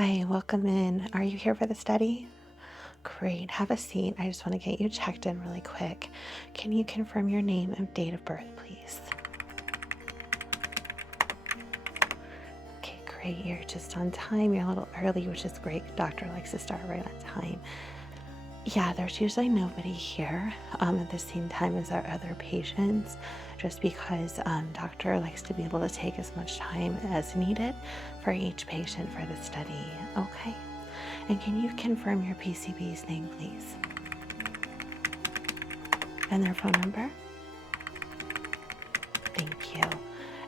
Hi, welcome in. Are you here for the study? Great, have a seat. I just want to get you checked in really quick. Can you confirm your name and date of birth, please? Okay, great. You're just on time. You're a little early, which is great. Doctor likes to start right on time. Yeah, there's usually nobody here at the same time as our other patients, just because doctor likes to be able to take as much time as needed for each patient for the study. Okay. And can you confirm your PCB's name, please? And their phone number? Thank you.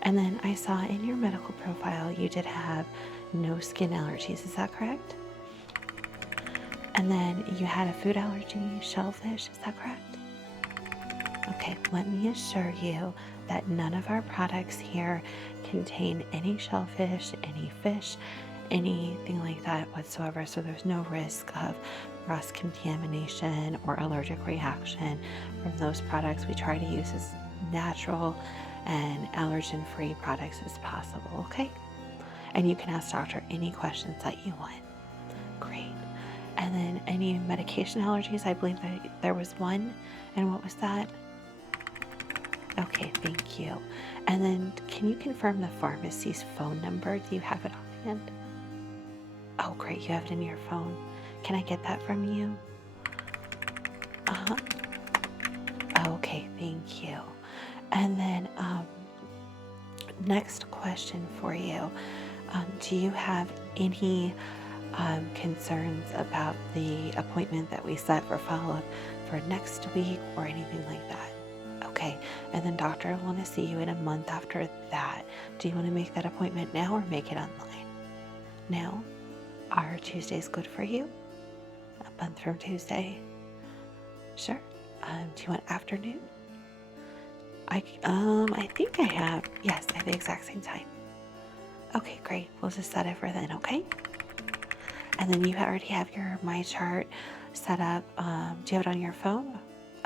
And then I saw in your medical profile you did have no skin allergies. Is that correct? And then you had a food allergy, shellfish. Is that correct? Okay, let me assure you that none of our products here contain any shellfish, any fish, anything like that whatsoever. So there's no risk of cross contamination or allergic reaction from those products. We try to use as natural and allergen free products as possible. Okay, and you can ask doctor any questions that you want. Great. And then any medication allergies? I believe that there was one. And what was that? Okay, thank you. And then can you confirm the pharmacy's phone number? Do you have it offhand? Oh, great. You have it in your phone. Can I get that from you? Uh-huh. Okay, thank you. And then next question for you. Do you have any concerns about the appointment that we set for follow-up for next week or anything like that? Okay, and then doctor will want to see you in a month after that. Do you want to make that appointment now or make it online? Now? Are Tuesdays good for you? A month from Tuesday? Sure. Do you want afternoon? I think I have. Yes, at the exact same time. Okay, great. We'll just set it for then, okay? And then you already have your My Chart set up. Do you have it on your phone?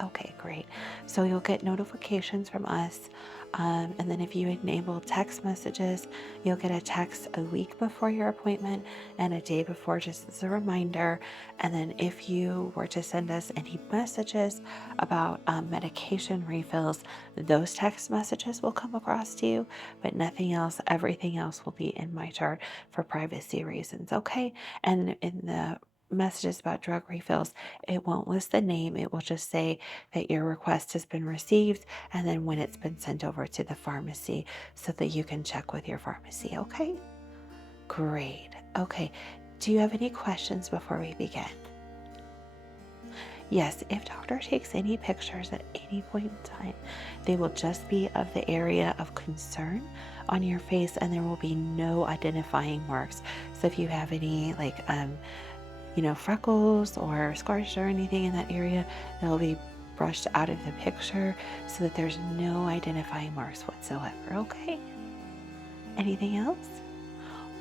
Okay, great. So you'll get notifications from us. And then if you enable text messages, you'll get a text a week before your appointment and a day before, just as a reminder. And then if you were to send us any messages about medication refills, those text messages will come across to you, but nothing else. Everything else will be in My Chart for privacy reasons. Okay. And in the messages about drug refills, it won't list the name. It will just say that your request has been received and then when it's been sent over to the pharmacy so that you can check with your pharmacy. Okay, great. Okay, do you have any questions before we begin? Yes, if doctor takes any pictures at any point in time, they will just be of the area of concern on your face and there will be no identifying marks. So if you have any freckles or scars or anything in that area, they'll be brushed out of the picture so that there's no identifying marks whatsoever. Okay. Anything else?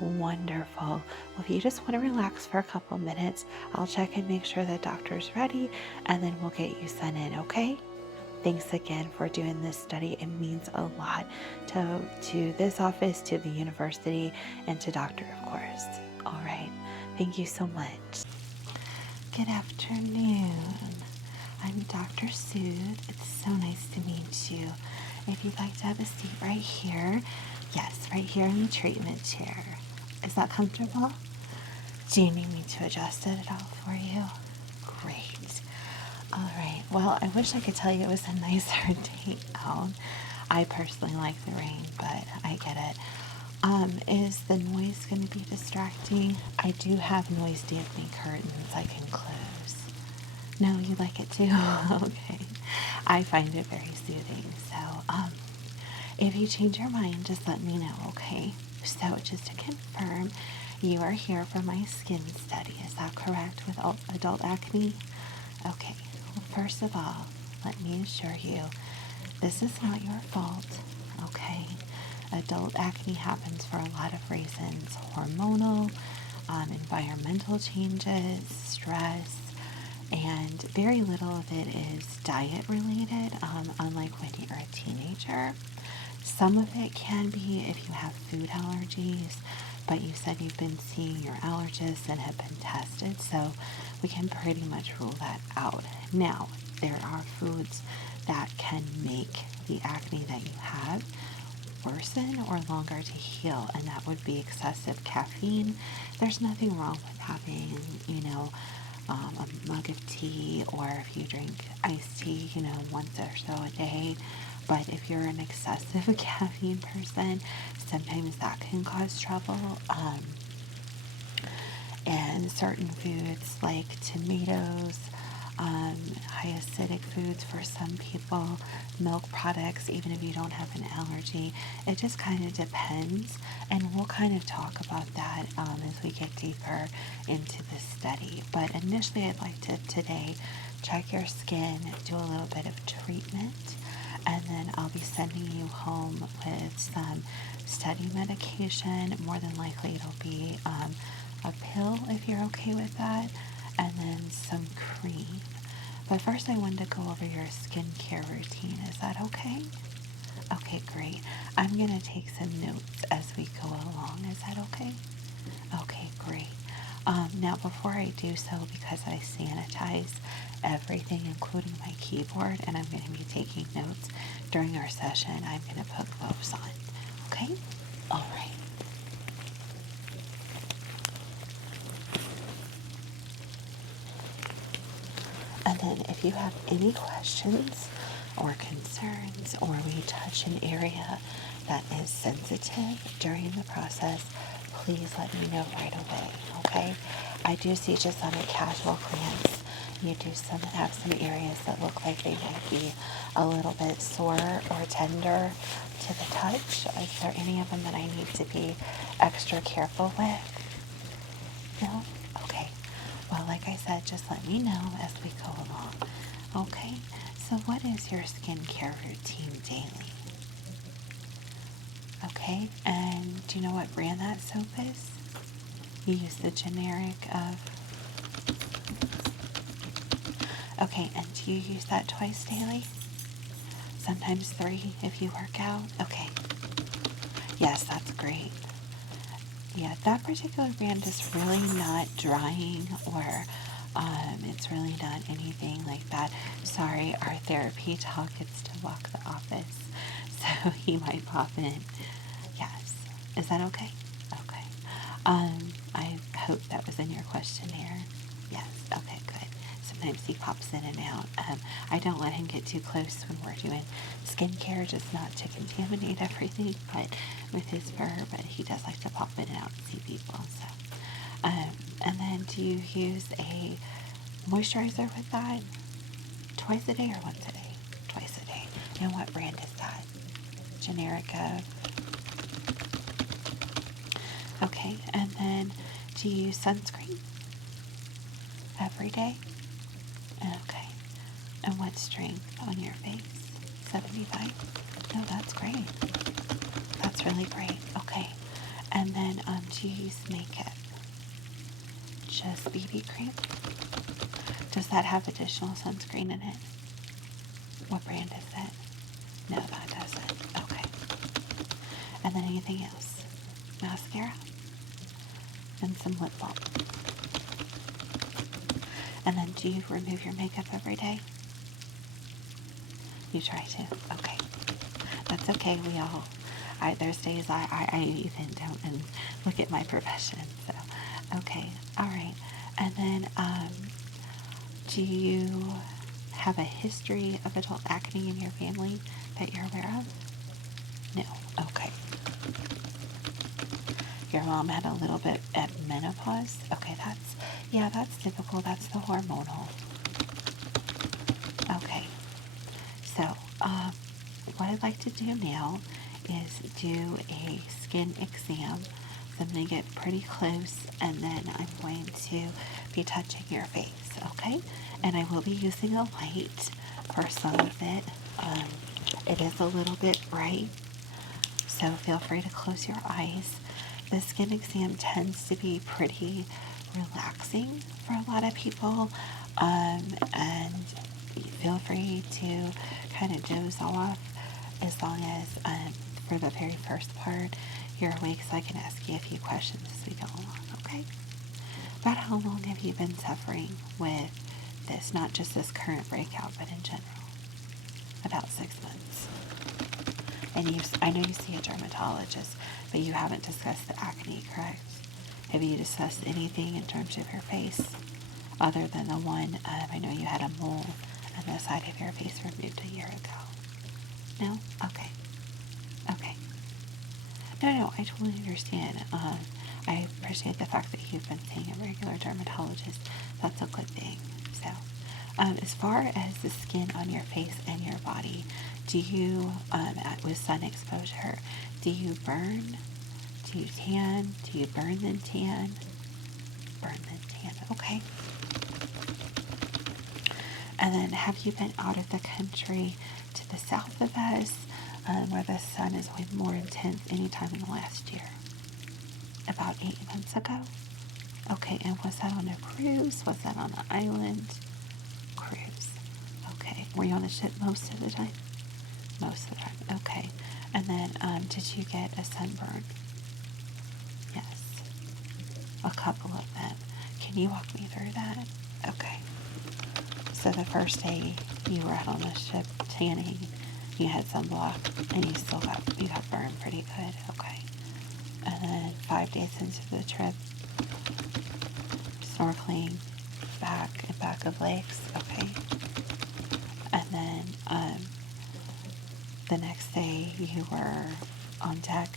Wonderful. Well, if you just want to relax for a couple minutes, I'll check and make sure that doctor's ready and then we'll get you sent in. Okay. Thanks again for doing this study. It means a lot to this office, to the university, and to doctor, of course. All right. Thank you so much. Good afternoon. I'm Dr. Soothe. It's so nice to meet you. If you'd like to have a seat right here. Yes, right here in the treatment chair. Is that comfortable? Do you need me to adjust it at all for you? Great. All right. Well, I wish I could tell you it was a nicer day out. I personally like the rain, but I get it. Is the noise going to be distracting? I do have noise dampening curtains I can close. No, you like it too? Okay. I find it very soothing. So, if you change your mind, just let me know, okay? So, just to confirm, you are here for my skin study. Is that correct with adult acne? Okay. Well, first of all, let me assure you, this is not your fault, okay? Adult acne happens for a lot of reasons: hormonal, environmental changes, stress, and very little of it is diet related, unlike when you're a teenager. Some of it can be if you have food allergies. but you said you've been seeing your allergist and have been tested, so we can pretty much rule that out. Now, there are foods that can make the acne that you have worsen or longer to heal, and that would be excessive caffeine. There's nothing wrong with having, a mug of tea, or if you drink iced tea, once or so a day. But if you're an excessive caffeine person, sometimes that can cause trouble. And certain foods like tomatoes, high acidic foods for some people, milk products, even if you don't have an allergy, it just kind of depends. And we'll kind of talk about that as we get deeper into the study. But initially, I'd like to today check your skin, do a little bit of treatment, and then I'll be sending you home with some study medication. More than likely, it'll be a pill if you're okay with that, and then some cream. But first I wanted to go over your skincare routine. Is that okay? Okay, great. I'm going to take some notes as we go along. Is that okay? Okay, great. Now before I do so, because I sanitize everything, including my keyboard, and I'm going to be taking notes during our session, I'm going to put gloves on. Okay? All right. And then if you have any questions or concerns, or we touch an area that is sensitive during the process, please let me know right away, okay? I do see, just on a casual glance, you do have some areas that look like they might be a little bit sore or tender to the touch. Is there any of them that I need to be extra careful with? No? Okay. Well, like I said, just let me know as we go along. Okay? So what is your skincare routine daily? Okay? And do you know what brand that soap is? You use the generic of... Okay, and do you use that twice daily? Sometimes 3 if you work out? Okay. Yes, that's great. Yeah, that particular brand is really not drying, or it's really not anything like that. Sorry, our therapy dog gets to walk the office, so he might pop in. Yes. Is that okay? Okay. I hope that was in your questionnaire. Yes. Okay, good. Sometimes he pops in and out. I don't let him get too close when we're doing skincare, just not to contaminate everything, but with his fur, but he does like to pop in and out and see people. So, and then do you use a moisturizer with that? Twice a day or once a day? Twice a day. And what brand is that? Generic of? Okay, and then do you use sunscreen? Every day? Okay. And what strength on your face? 75? No, that's great. That's really great. Okay. And then do you use makeup? Just BB cream? Does that have additional sunscreen in it? What brand is it? No, that doesn't. Okay. And then anything else? Mascara? And some lip balm. And then do you remove your makeup every day? You try to? Okay. That's okay. We all... there's days I even don't and look at my profession. So, okay. All right. And then, do you have a history of adult acne in your family that you're aware of? No. Okay. Your mom had a little bit at menopause? Okay, that's typical. That's the hormonal. Okay. So, what I'd like to do now is do a skin exam. So I'm going to get pretty close, and then I'm going to be touching your face, okay? And I will be using a light for some of it. It is a little bit bright, so feel free to close your eyes. The skin exam tends to be pretty relaxing for a lot of people, and feel free to kind of doze off, as long as for the very first part you're awake so I can ask you a few questions as we go along, okay? About how long have you been suffering with this? Not just this current breakout, but in general. About 6 months. And I know you see a dermatologist, but you haven't discussed the acne, correct? Have you discussed anything in terms of your face other than the one, I know you had a mole on the side of your face removed a year ago? No? Okay. Okay. No, I totally understand. I appreciate the fact that you've been seeing a regular dermatologist. That's a good thing. So, as far as the skin on your face and your body, do you, with sun exposure, do you burn? Do you tan? Do you burn then tan? Burn then tan. Okay. And then have you been out of the country to the south of us, where the sun is way more intense anytime in the last year? About 8 months ago? Okay, and was that on a cruise? Was that on an island? Cruise. Okay. Were you on a ship most of the time? Most of the time. Okay. And then, did you get a sunburn? Yes. A couple of them. Can you walk me through that? Okay. So the first day you were out on the ship tanning, you had sunblock, and you got burned pretty good. Okay. And then 5 days into the trip, snorkeling back of lakes. Okay. And then the next day you were on deck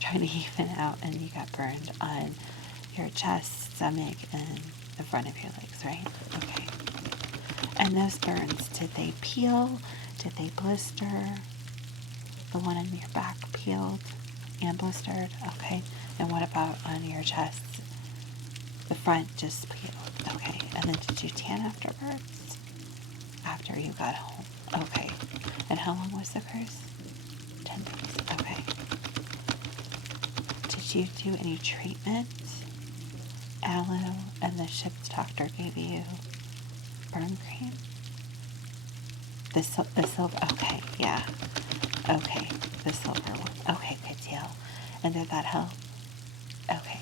trying to even out, and you got burned on your chest, stomach, and the front of your legs, right? Okay. And those burns, did they peel? Did they blister? The one on your back peeled and blistered? Okay. And what about on your chest? The front just peeled. Okay. And then did you tan afterwards? After you got home? Okay. And how long was the cruise? 10 days. Okay. Did you do any treatment? Aloe, and the ship's doctor gave you burn cream? The silver, okay, yeah. Okay, the silver one. Okay, good deal. And did that help? Okay.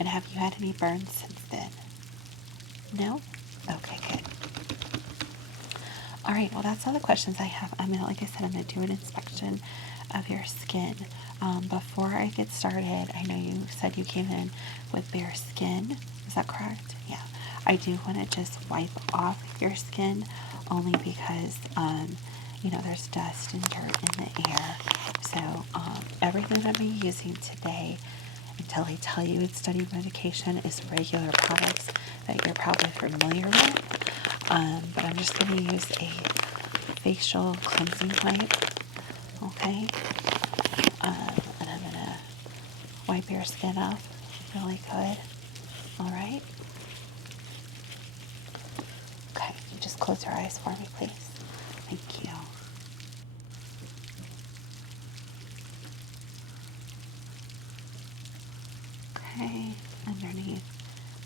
And have you had any burns since then? No? Okay, good. All right, well, that's all the questions I have. Like I said, I'm going to do an inspection of your skin. Before I get started, I know you said you came in with bare skin. Is that correct? Yeah. I do want to just wipe off your skin only because, there's dust and dirt in the air. So everything that I'm using today, until I tell you it's study medication, is regular products that you're probably familiar with. But I'm just going to use a facial cleansing wipe, okay? And I'm going to wipe your skin off really good, all right? Okay, just close your eyes for me, please. Thank you. Okay, underneath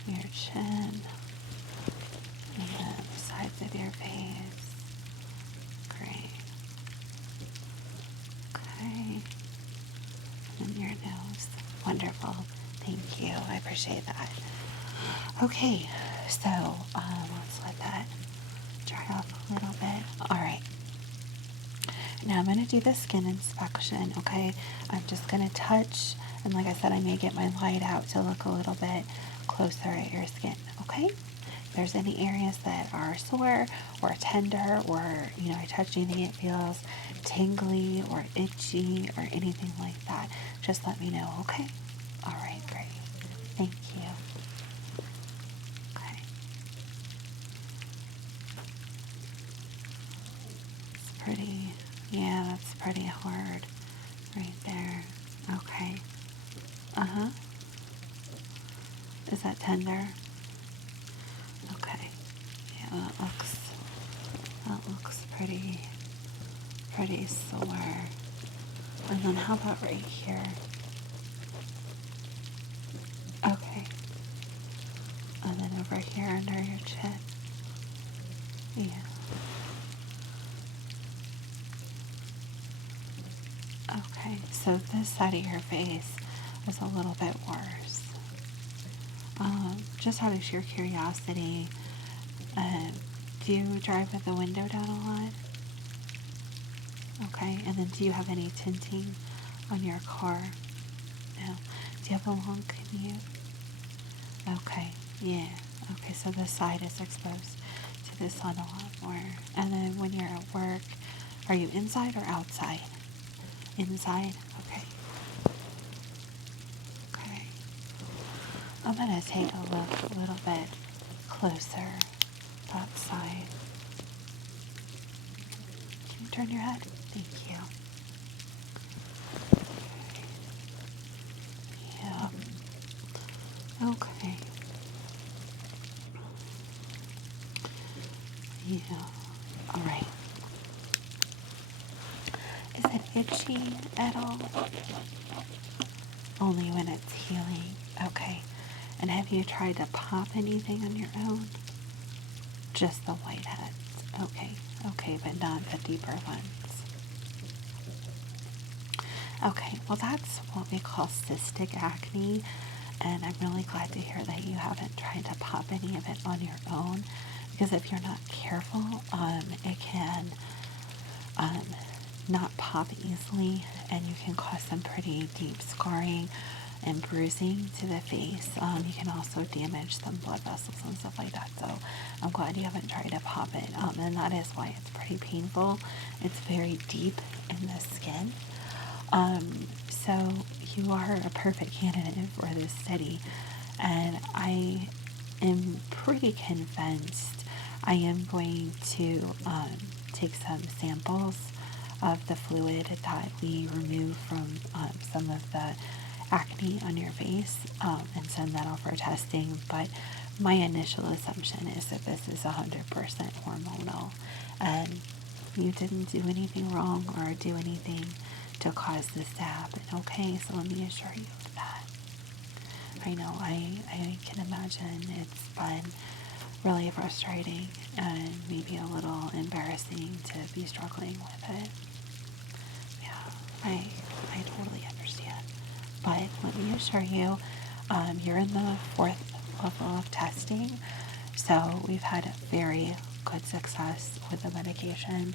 your chin, and then the sides of your face. Great. Okay, and your nose. Wonderful. Thank you. I appreciate that. Okay, so let's let that dry off a little bit. All right. Now I'm going to do the skin inspection, okay? I'm just going to touch, and like I said, I may get my light out to look a little bit closer at your skin, okay? If there's any areas that are sore or tender, or, I touch anything it feels tingly or itchy or anything like that, just let me know, okay? All right, great. Thank you. Okay. It's pretty, yeah, that's pretty hard right there. Okay. Uh-huh. Is that tender? Okay. Yeah, that looks pretty sore. And then how about right here? Okay. And then over here under your chin. Yeah. Okay. Okay, so this side of your face is a little bit worse. Just out of sheer curiosity, uh, do you drive with the window down a lot? Okay, and then do you have any tinting on your car? No. Do you have a long commute? Okay, yeah. Okay, so this side is exposed to the sun a lot more. And then when you're at work, are you inside or outside? Inside? Okay. Okay. I'm going to take a look a little bit closer outside. Can you turn your head? Thank you. Yeah. Okay. Yeah. All right. Is it itchy at all? Only when it's healing. Okay. And have you tried to pop anything on your own? Just the whiteheads. Okay. Okay, but not the deeper ones. Okay, well that's what we call cystic acne, and I'm really glad to hear that you haven't tried to pop any of it on your own, because if you're not careful, it can not pop easily, and you can cause some pretty deep scarring and bruising to the face. You can also damage some blood vessels and stuff like that. So I'm glad you haven't tried to pop it. And that is why it's pretty painful. It's very deep in the skin. So you are a perfect candidate for this study. And I am pretty convinced I am going to take some samples of the fluid that we remove from some of the acne on your face and send that off for testing. But my initial assumption is that this is 100% hormonal, and you didn't do anything wrong or do anything to cause this to happen. Okay, so let me assure you of that. I know, I can imagine it's been really frustrating and maybe a little embarrassing to be struggling with it. Yeah, I totally understand. But let me assure you, you're in the 4th level of testing, so we've had very good success with the medication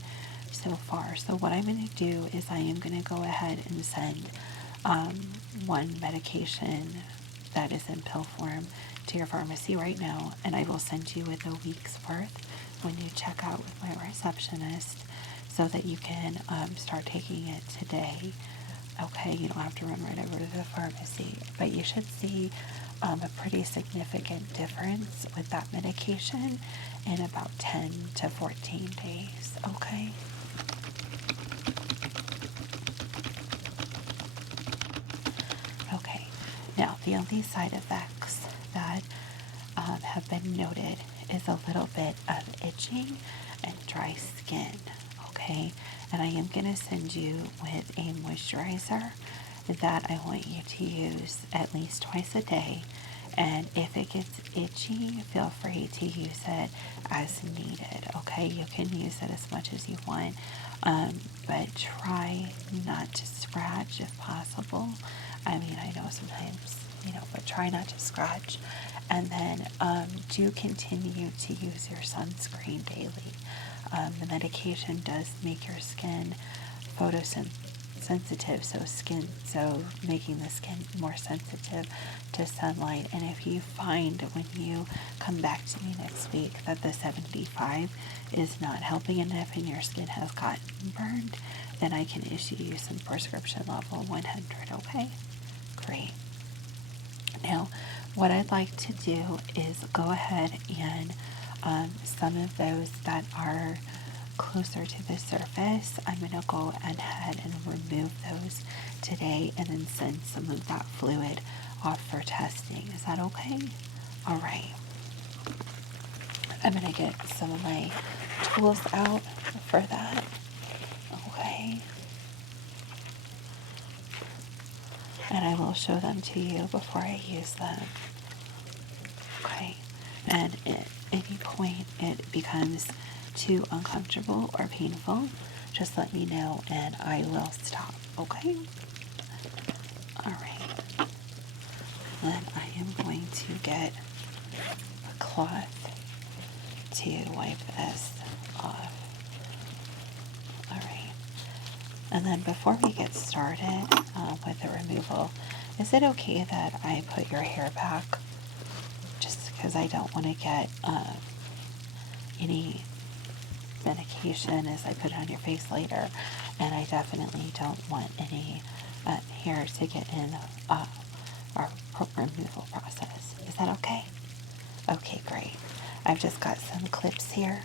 so far. So what I'm going to do is I am going to go ahead and send one medication that is in pill form to your pharmacy right now, and I will send you with a week's worth when you check out with my receptionist, so that you can start taking it today. Okay, you don't have to run right over to the pharmacy, but you should see a pretty significant difference with that medication in about 10 to 14 days. Okay. Okay, now the only side effects that have been noted is a little bit of itching and dry skin. Okay, and I am going to send you with a moisturizer that I want you to use at least twice a day. And if it gets itchy, feel free to use it as needed. Okay, you can use it as much as you want, but try not to scratch if possible. I mean, I know sometimes, but try not to scratch. And then do continue to use your sunscreen daily. The medication does make your skin photosensitive, so making the skin more sensitive to sunlight. And if you find when you come back to me next week that the 75 is not helping enough and your skin has gotten burned, then I can issue you some prescription level 100, okay? Great. Now, what I'd like to do is go ahead and some of those that are closer to the surface, I'm going to go ahead and remove those today and then send some of that fluid off for testing. Is that okay? All right. I'm going to get some of my tools out for that. Okay. And I will show them to you before I use them. Okay. And at any point it becomes too uncomfortable or painful, just let me know and I will stop, okay? All right. Then I am going to get a cloth to wipe this off. All right. And then before we get started with the removal, is it okay that I put your hair back? Just because I don't want to get any medication as I put it on your face later, and I definitely don't want any hair to get in our removal process. Is that okay? Okay, great. I've just got some clips here,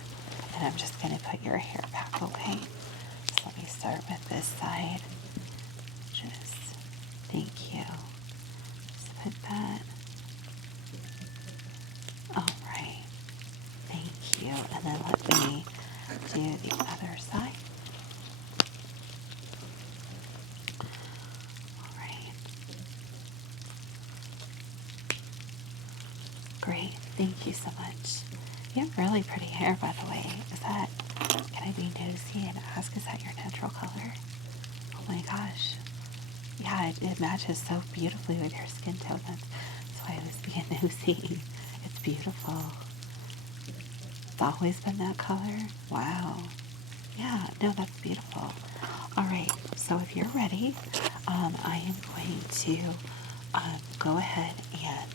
and I'm just going to put your hair back, okay? So let me start with this side. Just, thank you. Just put that. All right. Thank you. And then let me do the other side. All right. Great. Thank you so much. You have really pretty hair, by the way. Can I be nosy and ask, is that your natural color? Oh my gosh. Yeah, it matches so beautifully with your skin tone. That's why I was being nosy. It's beautiful. It's always been that color? Wow. Yeah, no, that's beautiful. All right, so if you're ready, I am going to go ahead and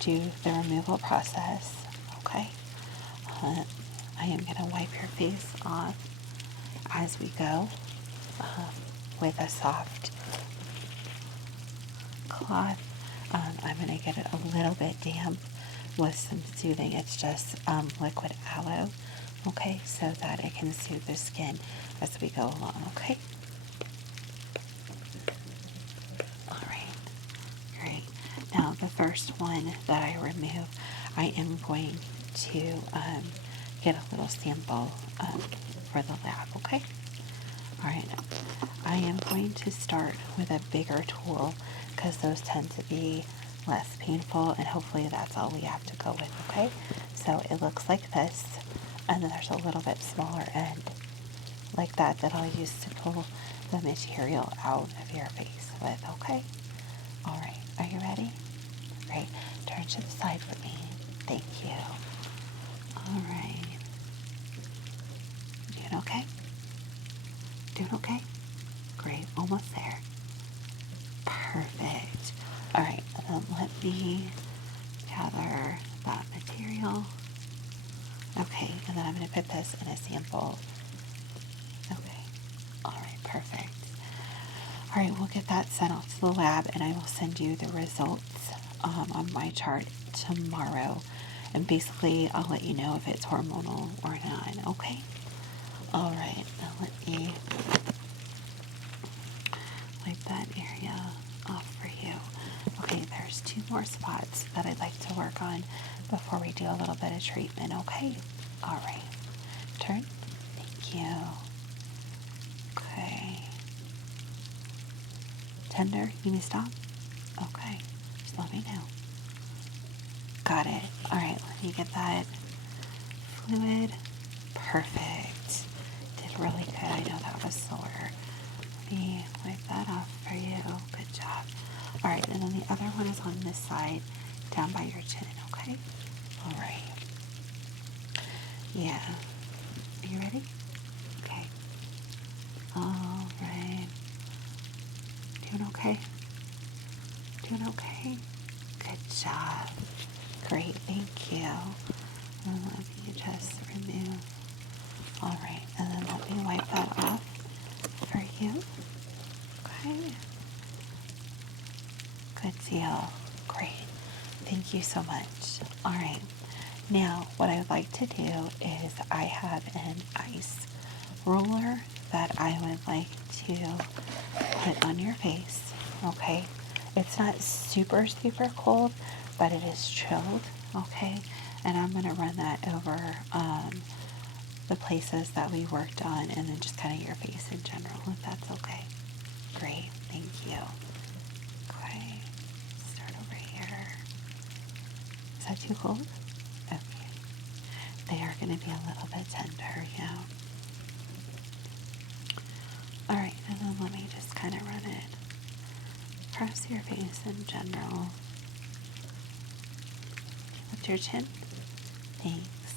do the removal process, okay? I am going to wipe your face off as we go with a soft cloth. I'm going to get it a little bit damp with some soothing. It's just liquid aloe, okay, so that it can soothe the skin as we go along, okay? All right, great. Now the first one that I remove, I am going to get a little sample for the lab, okay? All right, I am going to start with a bigger tool because those tend to be less painful, and hopefully that's all we have to go with, okay? So it looks like this, and then there's a little bit smaller end like that I'll use to pull the material out of your face with, okay? All right, are you ready? Great. Turn to the side for me. Thank you. All right. Doing okay? Doing okay? Great, almost there. Perfect. All right, let me gather that material. Okay, and then I'm going to put this in a sample. Okay, all right, perfect. All right, we'll get that sent off to the lab, and I will send you the results on my chart tomorrow. And basically, I'll let you know if it's hormonal or not, okay? All right, now let me wipe that area off for you. Okay, there's 2 more spots that I'd like to work on before we do a little bit of treatment, okay? All right, turn. Thank you. Okay. Tender, you need to stop? Okay, just let me know. Got it. All right, let me get that fluid. Perfect. Did really good. I know that was sore. Let me wipe that off for you. Good job. All right, and then the other one is on this side, down by your chin, okay? All right. Yeah. Are you ready? Okay. All right. Doing okay? Doing okay? Good job. Great, thank you. And let me just remove. All right, and then let me wipe that off for you. Okay. Good deal. Great. Thank you so much. All right. Now, what I would like to do is I have an ice roller that I would like to put on your face. Okay. It's not super, super cold, but it is chilled. Okay. And I'm going to run that over the places that we worked on and then just kind of your face in general, if that's okay. Great. Thank you. Okay. Start over here. Is that too cold? Okay. They are going to be a little bit tender, yeah. across your face in general. Lift your chin. Thanks.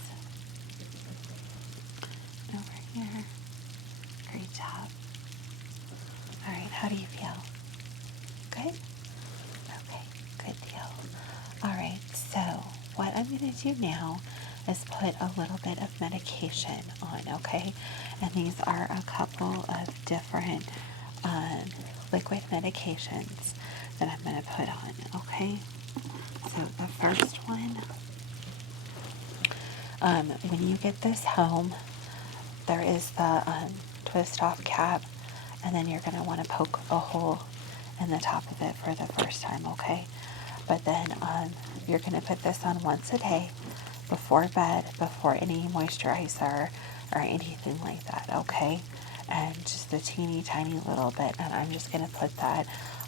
Over here. Great job. All right, how do you feel? Good? Okay, good deal. All right, so what I'm going to do now is put a little bit of medication on, okay? And these are a couple of different liquid medications that I'm going to put on, okay? So the first one, when you get this home, there is the twist off cap, and then you're going to want to poke a hole in the top of it for the first time, okay? But then you're going to put this on once a day before bed, before any moisturizer or anything like that, okay? And just a teeny tiny little bit, and I'm just going to put that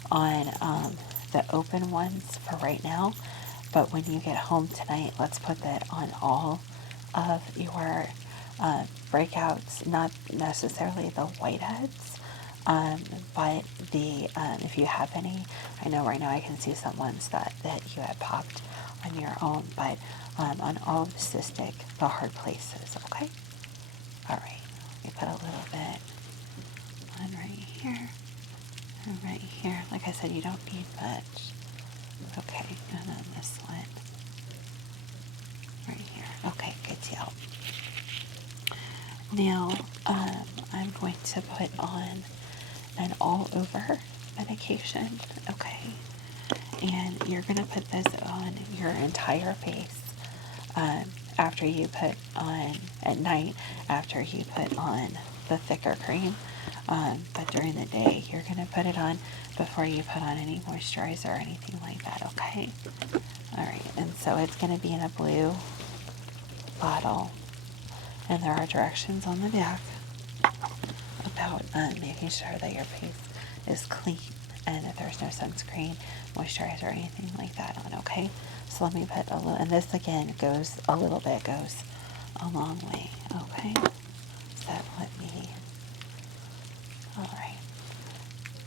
on the open ones for right now. But when you get home tonight, let's put that on all of your breakouts, not necessarily the whiteheads, but the if you have any. I know right now I can see some ones that you had popped on your own, but on all of the cystic, the hard places, okay? All right, we put a little bit on right here and right here. Like I said, you don't need much. Okay, and then this one right here. Okay, good deal. Now, I'm going to put on an all-over medication, okay? And you're going to put this on your entire face after you put on, at night, after you put on the thicker cream. But during the day, you're going to put it on before you put on any moisturizer or anything like that, okay? All right, and so it's going to be in a blue bottle. And there are directions on the back about making sure that your face is clean and that there's no sunscreen, moisturizer, or anything like that on, okay? So let me put a little, and this again goes a little bit, goes a long way, okay? So let me, all right,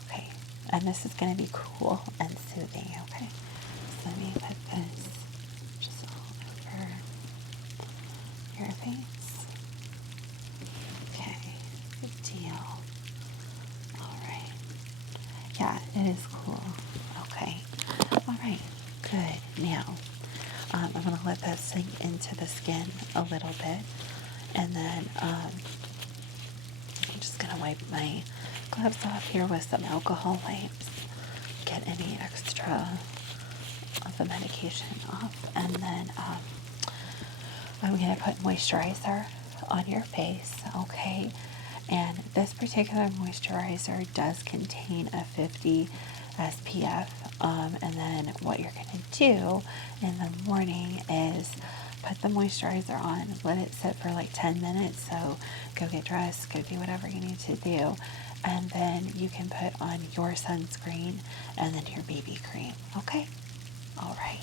okay. And this is going to be cool and soothing, okay? So let me put this just all over your face. Okay, good deal. All right. Yeah, it is cool. Okay. All right, good. Now, I'm going to let that sink into the skin a little bit. And then I'm just going to wipe my gloves off here with some alcohol wipes. Get any extra of the medication off. And then I'm going to put moisturizer on your face, okay? And this particular moisturizer does contain a 50 SPF. And then what you're going to do in the morning is put the moisturizer on, let it sit for like 10 minutes. So go get dressed, go do whatever you need to do. And then you can put on your sunscreen and then your BB cream, okay? All right.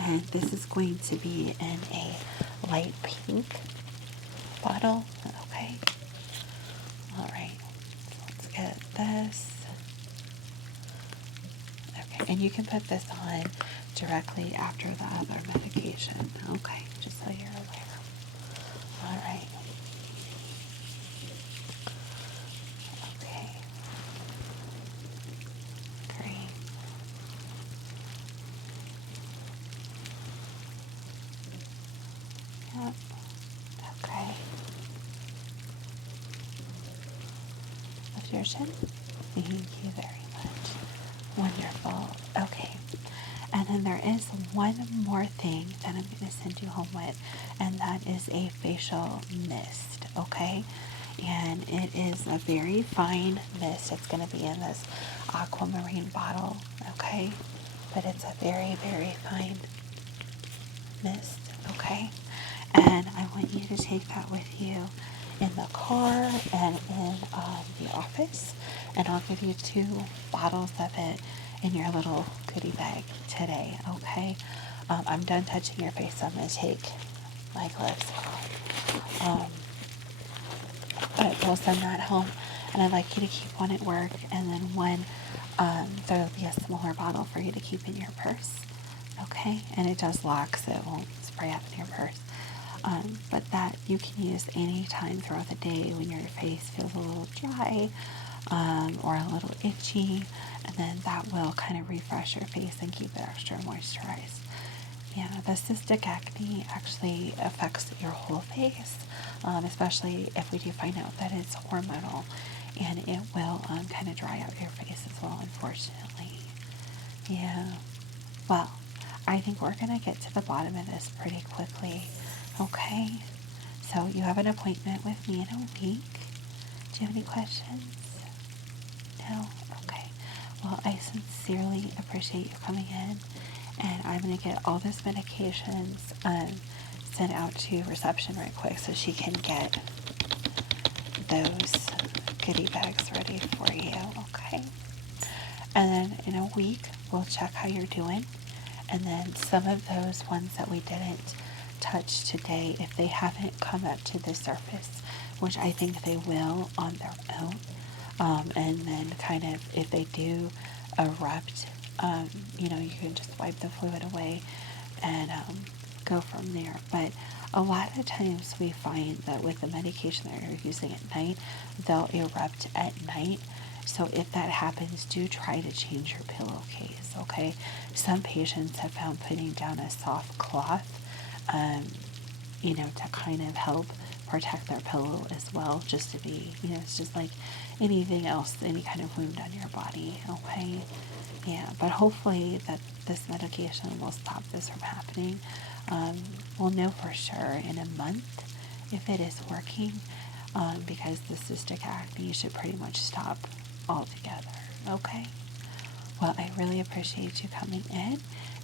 And this is going to be in a light pink bottle, okay? All right, so let's get this. Okay, and you can put this on directly after the other medication, okay? Just so you're aware. All right. Okay. Great. Yep. Okay. Lift your chin. Thank you very much. Wonderful. Okay. And then there is one more thing that I'm going to send you home with, and that is a facial mist, okay? And it is a very fine mist. It's going to be in this aquamarine bottle, okay? But it's a very, very fine mist, okay? And I want you to take that with you in the car and in the office. And I'll give you 2 bottles of it in your little goodie bag today, okay? I'm done touching your face, so I'm going to take my gloves off. But we'll send that home, and I'd like you to keep one at work and then one There'll be a smaller bottle for you to keep in your purse. Okay, and it does lock, so it won't spray out in your purse. But that you can use any time throughout the day when your face feels a little dry or a little itchy, and then that will kind of refresh your face and keep it extra moisturized. Yeah, the cystic acne actually affects your whole face, especially if we do find out that it's hormonal, and it will kind of dry out your face as well, unfortunately. Yeah, well, I think we're going to get to the bottom of this pretty quickly, okay? So you have an appointment with me in a week. Do you have any questions? No? Okay. Well, I sincerely appreciate you coming in, and I'm going to get all those medications sent out to reception right quick so she can get those goodie bags ready for you, okay? And then in a week, we'll check how you're doing. And then some of those ones that we didn't touch today, if they haven't come up to the surface, which I think they will on their own, and then kind of if they do erupt, you can just wipe the fluid away and go from there. But a lot of times we find that with the medication that you're using at night, they'll erupt at night. So if that happens, do try to change your pillowcase, okay? Some patients have found putting down a soft cloth, to kind of help protect their pillow as well, just to be, it's just like anything else, any kind of wound on your body, okay? Yeah, but hopefully that this medication will stop this from happening. We'll know for sure in a month if it is working, because the cystic acne should pretty much stop altogether, okay? Well, I really appreciate you coming in.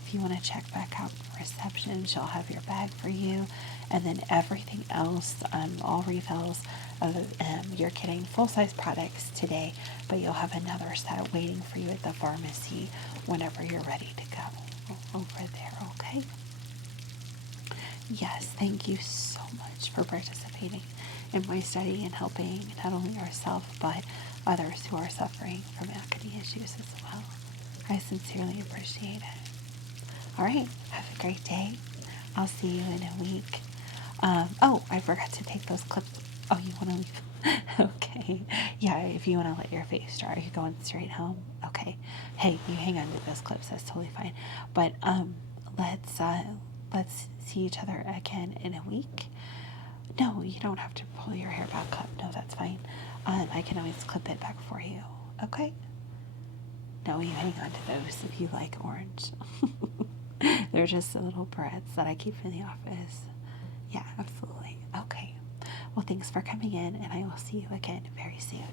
If you want to check back out for reception, she'll have your bag for you. And then everything else, all refills, you're getting full-size products today, but you'll have another set waiting for you at the pharmacy whenever you're ready to go over there, okay? Yes, thank you so much for participating in my study and helping not only yourself, but others who are suffering from acne issues as well. I sincerely appreciate it. All right, have a great day. I'll see you in a week. I forgot to take those clips. Oh, you want to leave? Okay. Yeah, if you want to let your face dry, you're going straight home. Okay. Hey, you hang on to those clips. That's totally fine. But let's see each other again in a week. No, you don't have to pull your hair back up. No, that's fine. I can always clip it back for you. Okay? No, you hang on to those if you like orange. They're just little breads that I keep in the office. Yeah, absolutely. Okay. Well, thanks for coming in, and I will see you again very soon.